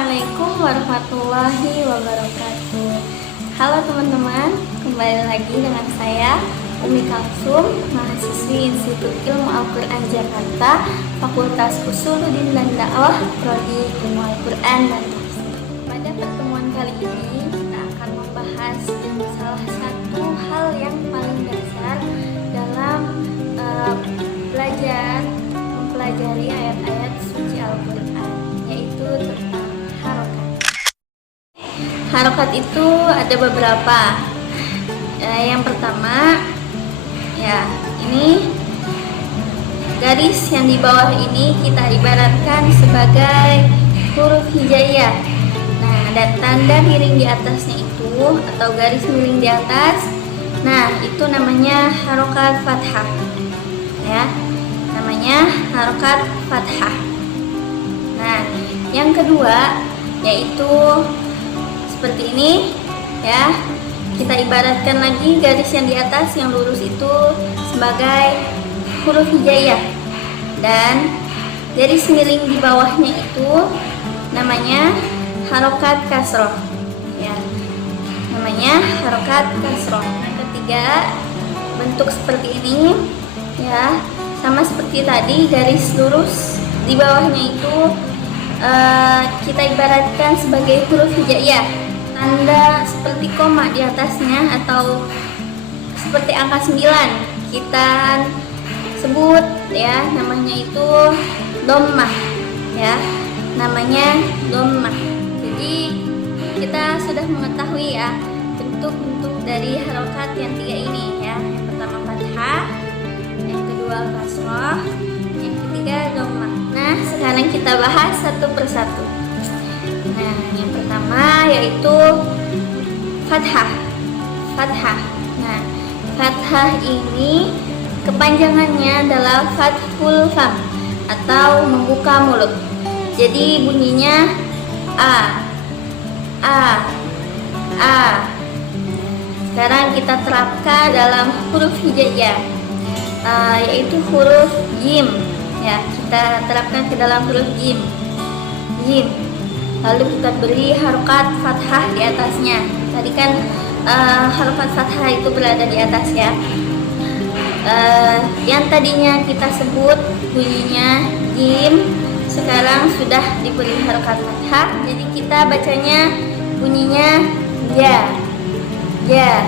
Assalamualaikum warahmatullahi wabarakatuh. Halo teman-teman, kembali lagi dengan saya Umi Kalsum, mahasiswi Institut Ilmu Al-Quran Jakarta, Fakultas Usuluddin dan Dakwah, Prodi Ilmu Al-Quran dan Tafsir. Pada pertemuan kali ini kita akan membahas salah satu hal yang paling dasar dalam mempelajari ayat-ayat suci Al-Quran, yaitu tentang harokat. Harokat itu ada beberapa. Yang pertama, ini garis yang di bawah ini kita ibaratkan sebagai huruf hijaiyah. Nah, dan tanda miring di atasnya itu atau garis miring di atas, nah itu namanya harokat fathah. Ya, namanya harokat fathah. Nah, yang kedua yaitu seperti ini, ya. Kita ibaratkan lagi garis yang di atas yang lurus itu sebagai huruf hijaiyah, dan garis miring di bawahnya itu namanya harokat kasroh, ya. Namanya harokat kasroh. Yang ketiga, bentuk seperti ini, ya, sama seperti tadi, garis lurus di bawahnya itu kita ibaratkan sebagai huruf hijaiyah, tanda seperti koma di atasnya atau seperti angka 9 kita sebut, ya, namanya itu dhammah, ya, namanya dhammah. Jadi kita sudah mengetahui, ya, bentuk-bentuk dari harokat yang tiga ini, ya. Yang pertama fathah, yang kedua kasroh, yang ketiga dhammah. Nah, sekarang kita bahas satu persatu. Nah, yang pertama yaitu fathah. Fathah. Nah, fathah ini kepanjangannya adalah fathul fam atau membuka mulut. Jadi bunyinya a, a. Sekarang kita terapkan dalam huruf hijaiyah, yaitu huruf jim. Ya, kita terapkan ke dalam huruf jim. Jim. Lalu kita beri harokat fathah di atasnya. Tadi kan harokat fathah itu berada di atas, ya. Yang tadinya kita sebut bunyinya jim, sekarang sudah diberi harokat fathah. Jadi kita bacanya bunyinya ya, ya,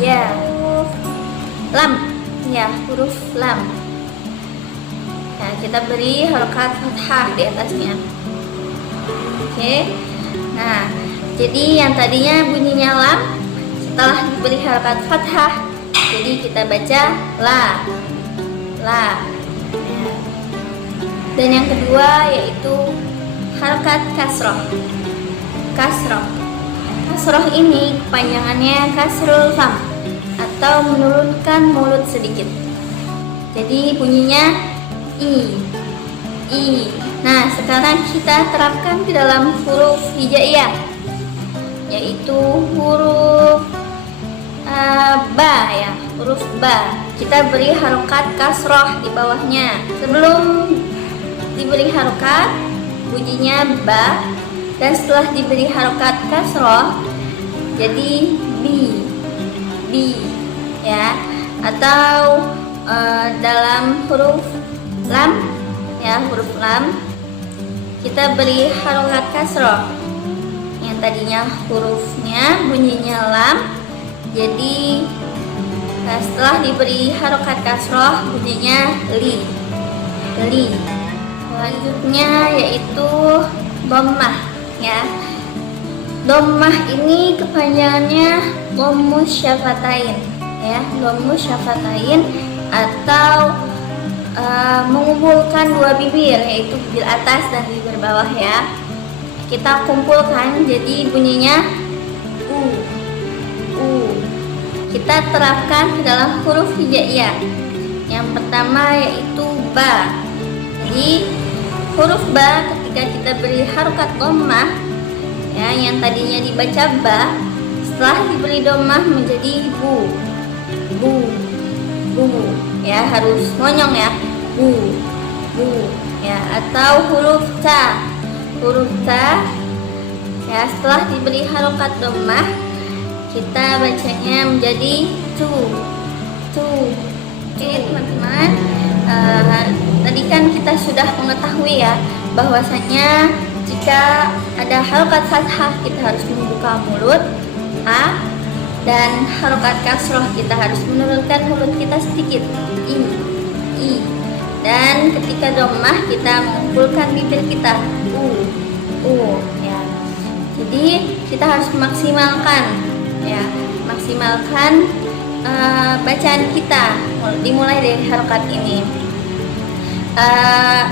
ya. Huruf lam, ya, huruf lam. Nah, kita beri harokat fathah di atasnya. Oke. Nah, jadi yang tadinya bunyinya lam, setelah diberi harokat fathah, jadi kita baca la, la. Dan yang kedua yaitu harokat kasroh. Kasroh. Kasroh ini kepanjangannya kasrul fam atau menurunkan mulut sedikit. Jadi bunyinya i, i. Nah, sekarang kita terapkan ke dalam huruf hijaiyah, yaitu huruf ba, ya, huruf ba. Kita beri harokat kasroh di bawahnya. Sebelum diberi harokat, bunyinya ba, dan setelah diberi harokat kasroh, jadi bi, bi, ya. Atau dalam huruf lam, ya, huruf lam, kita beri harokat kasroh. Yang tadinya hurufnya bunyinya lam, jadi setelah diberi harokat kasroh bunyinya li, li. Selanjutnya yaitu dhammah, ya. Dhammah ini kepanjangannya dhammus syafatain, ya, dhammus syafatain atau mengumpulkan dua bibir, yaitu bibir atas dan bibir bawah, ya. Kita kumpulkan jadi bunyinya u, u. Kita terapkan ke dalam huruf hijaiyah. Yang pertama yaitu ba. Jadi huruf ba ketika kita beri harokat dhammah, ya, yang tadinya dibaca ba, setelah diberi dhammah menjadi bu, bu, bu, ya, harus monyong, ya, bu, bu, ya. Atau huruf ca. Huruf kita ya, setelah diberi harokat dhammah, kita bacanya menjadi tu. Oke teman-teman, tadi kan kita sudah mengetahui ya bahwasanya jika ada harokat fathah kita harus membuka mulut a, dan harokat kasroh kita harus menurunkan mulut kita sedikit i, dan ketika dhammah kita mengumpulkan bibir kita u ya. Jadi kita harus maksimalkan bacaan kita dimulai dari harokat ini.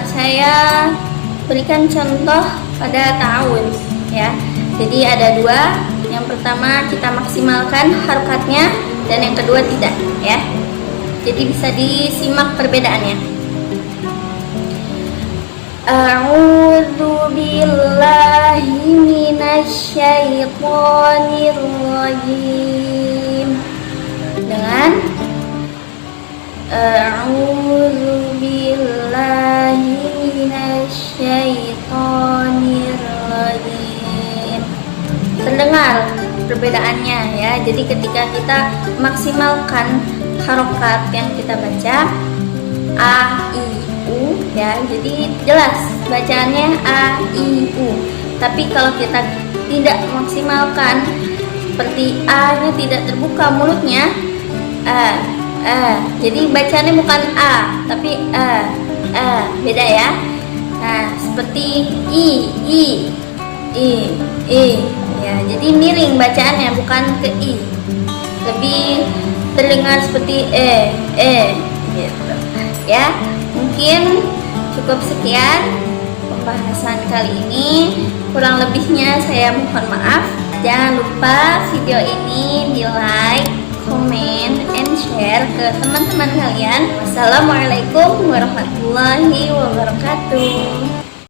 Saya berikan contoh pada ta'awun ya. Jadi ada dua. Yang pertama kita maksimalkan harokatnya dan yang kedua tidak ya. Jadi bisa disimak perbedaannya. A'udzu billahi minasyaitonir rajim. Dengan a'udzu billahi minasyaitonir rajim. Terdengar perbedaannya ya. Jadi ketika kita maksimalkan harokat yang kita baca a, i, u ya, jadi jelas bacaannya a, i, u. Tapi kalau kita tidak maksimalkan, seperti a nya tidak terbuka mulutnya, jadi bacaannya bukan a tapi beda ya. Nah seperti i ya, jadi miring bacaannya, bukan ke i, lebih terdengar seperti gitu ya. Mungkin cukup sekian pembahasan kali ini, kurang lebihnya saya mohon maaf. Jangan lupa video ini di like, comment, and share ke teman-teman kalian. Wassalamualaikum warahmatullahi wabarakatuh.